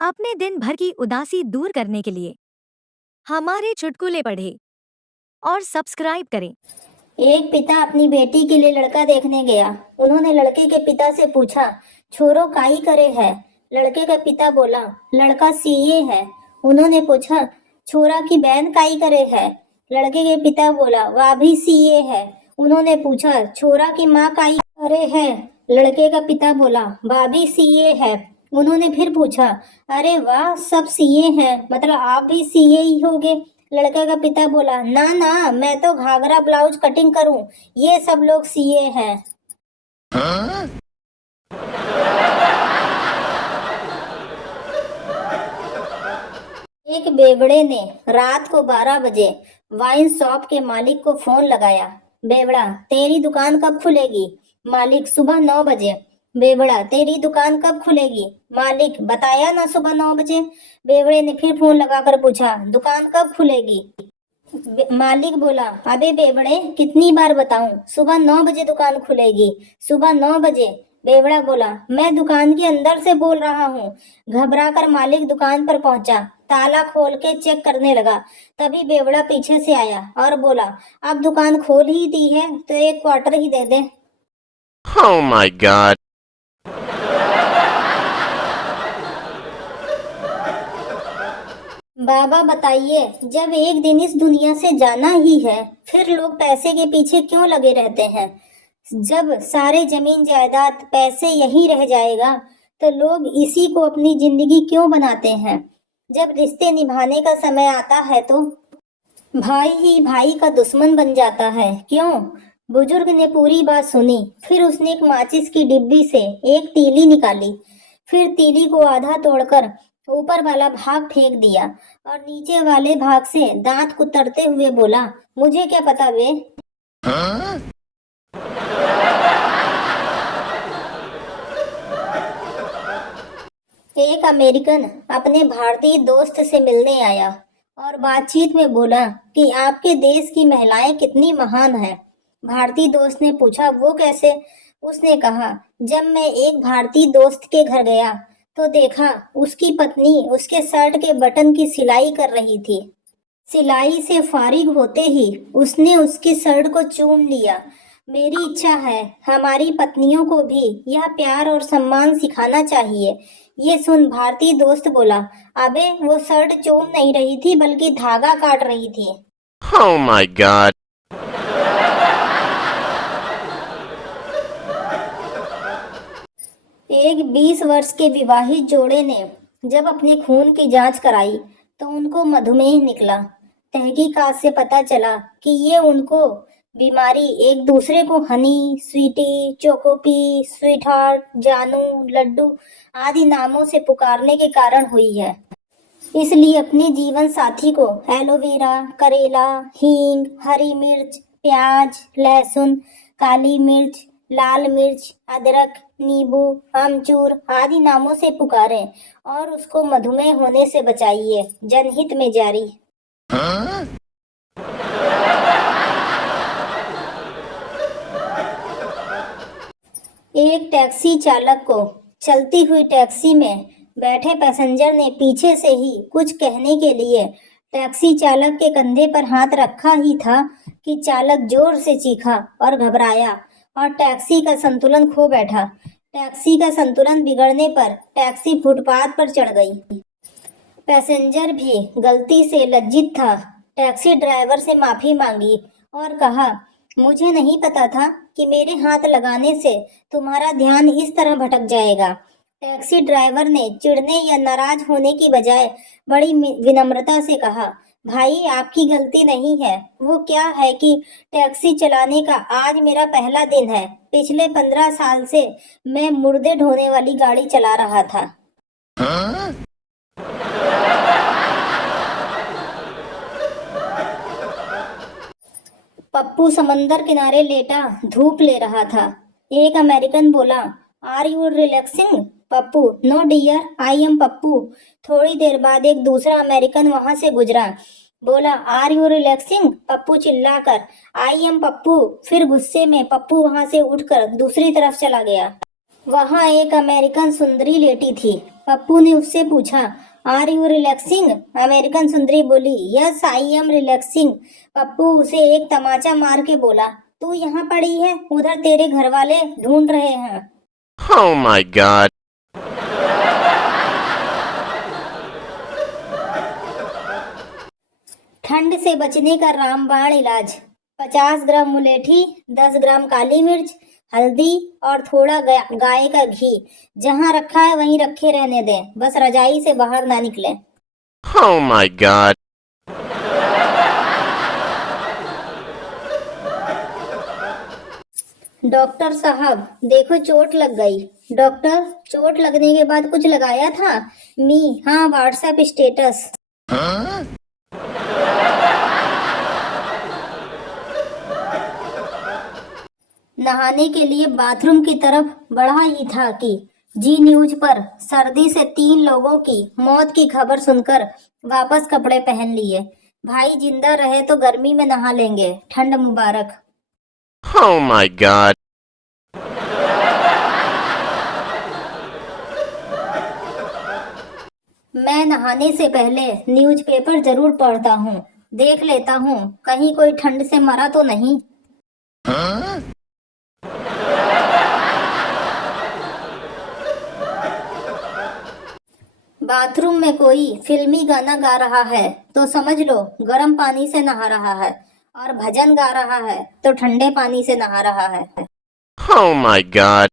अपने दिन भर की उदासी दूर करने के लिए हमारे चुटकुले पढ़ें और सब्सक्राइब करें। एक पिता अपनी बेटी के लिए लड़का देखने गया। उन्होंने लड़के के पिता से पूछा, छोरो काई करे है? लड़के का पिता बोला, लड़का सीए है। उन्होंने पूछा, छोरा की बहन काई करे है? लड़के के पिता बोला, वह भी सीए है। उन्होंने पूछा, छोरा की माँ काई करे है? लड़के का पिता बोला, वह भी सीए है। उन्होंने फिर पूछा, अरे वाह, सब सीए हैं, मतलब आप भी सीए ही होगे? लड़के का पिता बोला, ना ना, मैं तो घाघरा ब्लाउज कटिंग करूं, ये सब लोग सीए हैं। एक बेवड़े ने रात को 12 बजे वाइन शॉप के मालिक को फोन लगाया। बेवड़ा, तेरी दुकान कब खुलेगी? मालिक, सुबह 9 बजे। बेवड़ा, तेरी दुकान कब खुलेगी? मालिक, बताया ना, सुबह 9 बजे। बेवड़े ने फिर फोन लगाकर पूछा, दुकान कब खुलेगी? मालिक बोला, अबे बेवड़े, कितनी बार बताऊं, सुबह 9 बजे दुकान खुलेगी, सुबह 9 बजे। बेवड़ा बोला, मैं दुकान के अंदर से बोल रहा हूँ। घबराकर मालिक दुकान पर पहुंचा, ताला खोल के चेक करने लगा। तभी बेवड़ा पीछे से आया और बोला, अब दुकान खोल ही दी है तो एक quarter he they they. Oh my god. बाबा बताइए, जब एक दिन इस दुनिया से जाना ही है, फिर लोग पैसे के पीछे क्यों लगे रहते हैं? जब सारे जमीन जायदाद पैसे यही रह जाएगा, तो लोग इसी को अपनी जिंदगी क्यों बनाते हैं? जब रिश्ते निभाने का समय आता है तो भाई ही भाई का दुश्मन बन जाता है, क्यों? बुजुर्ग ने पूरी बात सुनी। फिर उसने एक माचिस की डिब्बी से एक तीली निकाली। फिर तीली को आधा तोड़कर ऊपर वाला भाग फेंक दिया और नीचे वाले भाग से दांत कुतरते हुए बोला, मुझे क्या पता बे। एक अमेरिकन अपने भारतीय दोस्त से मिलने आया और बातचीत में बोला कि आपके देश की महिलाएं कितनी महान हैं। भारतीय दोस्त ने पूछा, वो कैसे? उसने कहा, जब मैं एक भारतीय दोस्त के घर गया तो देखा उसकी पत्नी उसके शर्ट के बटन की सिलाई कर रही थी। सिलाई से फारिग होते ही उसने उसकी शर्ट को चूम लिया। मेरी इच्छा है हमारी पत्नियों को भी यह प्यार और सम्मान सिखाना चाहिए। ये सुन भारतीय दोस्त बोला, अबे वो शर्ट चूम नहीं रही थी बल्कि धागा काट रही थी। Oh my god. एक 20 वर्ष के विवाहित जोड़े ने जब अपने खून की जांच कराई तो उनको मधुमेह निकला। तहकीकात से पता चला कि ये उनको बीमारी एक दूसरे को हनी, स्वीटी, चोकोपी, स्वीट हार्ट, जानू, लड्डू आदि नामों से पुकारने के कारण हुई है। इसलिए अपने जीवन साथी को एलोवेरा, करेला, हींग, हरी मिर्च, प्याज, लहसुन, काली मिर्च, लाल मिर्च, अदरक, नींबू, आमचूर आदि नामों से पुकारें और उसको मधुमेह होने से बचाइए। जनहित में जारी। एक टैक्सी चालक को चलती हुई टैक्सी में बैठे पैसेंजर ने पीछे से ही कुछ कहने के लिए टैक्सी चालक के कंधे पर हाथ रखा ही था कि चालक जोर से चीखा और घबराया और टैक्सी का संतुलन खो बैठा। टैक्सी का संतुलन बिगड़ने पर टैक्सी फुटपाथ पर चढ़ गई। पैसेंजर भी गलती से लज्जित था। टैक्सी ड्राइवर से माफी मांगी और कहा, मुझे नहीं पता था कि मेरे हाथ लगाने से तुम्हारा ध्यान इस तरह भटक जाएगा। टैक्सी ड्राइवर ने चिढ़ने या नाराज होने की बजाय बड़ी विनम्रता से कहा, भाई आपकी गलती नहीं है। वो क्या है कि टैक्सी चलाने का आज मेरा पहला दिन है। पिछले 15 साल से मैं मुर्दे ढोने वाली गाड़ी चला रहा था। पप्पू समंदर किनारे लेटा धूप ले रहा था। एक अमेरिकन बोला, are you relaxing? Pappu, no dear, I am Pappu. थोड़ी देर बाद एक दूसरा अमेरिकन वहां से गुजरा। बोला, आर यू रिलैक्सिंग? पप्पू चिल्लाकर, आई एम पप्पू। फिर गुस्से में पप्पू वहां से उठकर दूसरी तरफ चला गया। वहाँ एक अमेरिकन सुंदरी लेटी थी। पप्पू ने उससे पूछा, आर यू रिलैक्सिंग? अमेरिकन सुंदरी बोली, yes I am relaxing. Pappu उसे एक तमाचा मार के बोला, तू यहाँ पड़ी है, उधर तेरे घर वाले ढूंढ रहे हैं। Oh my god. ठंड से बचने का रामबाण इलाज। 50 ग्राम मुलेठी, 10 ग्राम काली मिर्च, हल्दी और थोड़ा गाय का घी। जहाँ रखा है वहीं रखे रहने दें, बस रजाई से बाहर ना निकले। Oh my god. डॉक्टर साहब देखो चोट लग गई। डॉक्टर, चोट लगने के बाद कुछ लगाया था? हाँ, व्हाट्सएप स्टेटस। नहाने के लिए बाथरूम की तरफ बढ़ा ही था कि जी न्यूज पर सर्दी से 3 लोगों की मौत की खबर सुनकर वापस कपड़े पहन लिए। भाई जिंदा रहे तो गर्मी में नहा लेंगे, ठंड मुबारक। Oh my god. मैं नहाने से पहले न्यूज़पेपर जरूर पढ़ता हूँ, देख लेता हूँ कहीं कोई ठंड से मरा तो नहीं। बाथरूम में कोई फिल्मी गाना गा रहा है तो समझ लो गर्म पानी से नहा रहा है, और भजन गा रहा है तो ठंडे पानी से नहा रहा है। Oh my god.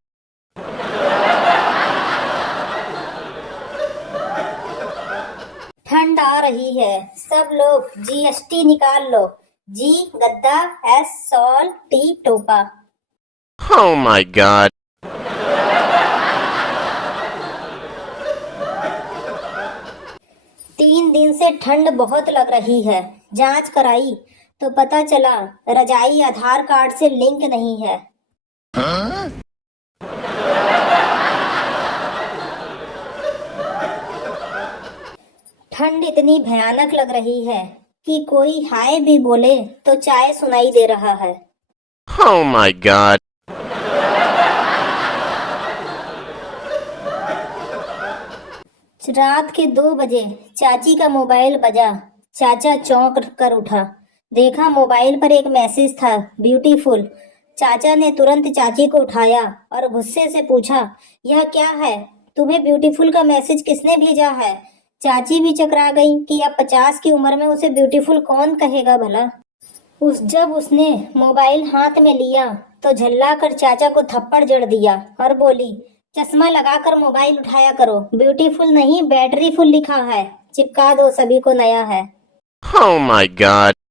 ठंड आ रही है, सब लोग जीएसटी निकाल लो। जी गद्दा, एस सॉल, टी टोपा। Oh my god. तीन दिन से ठंड बहुत लग रही है। जांच कराई तो पता चला रजाई आधार कार्ड से लिंक नहीं है। ठंड इतनी भयानक लग रही है कि कोई हाय भी बोले तो चाय सुनाई दे रहा है। Oh my god. रात के 2 बजे चाची का मोबाइल बजा। चाचा चौंक कर उठा। देखा मोबाइल पर एक मैसेज था, ब्यूटीफुल। चाचा ने तुरंत चाची को उठाया और गुस्से से पूछा, यह क्या है? तुम्हें ब्यूटीफुल का मैसेज किसने भेजा है? चाची भी चकरा गई कि अब 50 की उम्र में उसे ब्यूटीफुल कौन कहेगा भला। जब उसने मोबाइल हाथ में लिया तो झल्ला कर चाचा को थप्पड़ जड़ दिया और बोली, चश्मा लगाकर मोबाइल उठाया करो, ब्यूटीफुल नहीं बैटरी फुल लिखा है, चिपका दो, सभी को नया है। Oh my god.